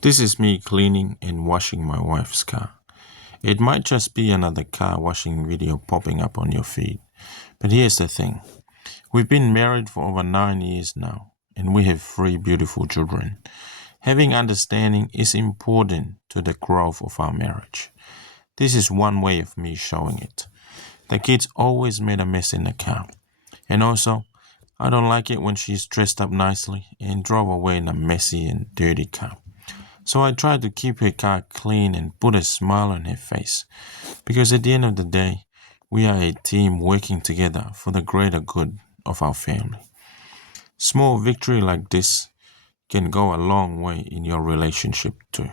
This is me cleaning and washing my wife's car. It might just be another car washing video popping up on your feed. But here's the thing. We've been married for over 9 years now, and we have 3 beautiful children. Having understanding is important to the growth of our marriage. This is one way of me showing it. The kids always made a mess in the car. And also, I don't like it when she's dressed up nicely and drove away in a messy and dirty car. So I try to keep her car clean and put a smile on her face. Because at the end of the day, we are a team working together for the greater good of our family. Small victory like this can go a long way in your relationship too.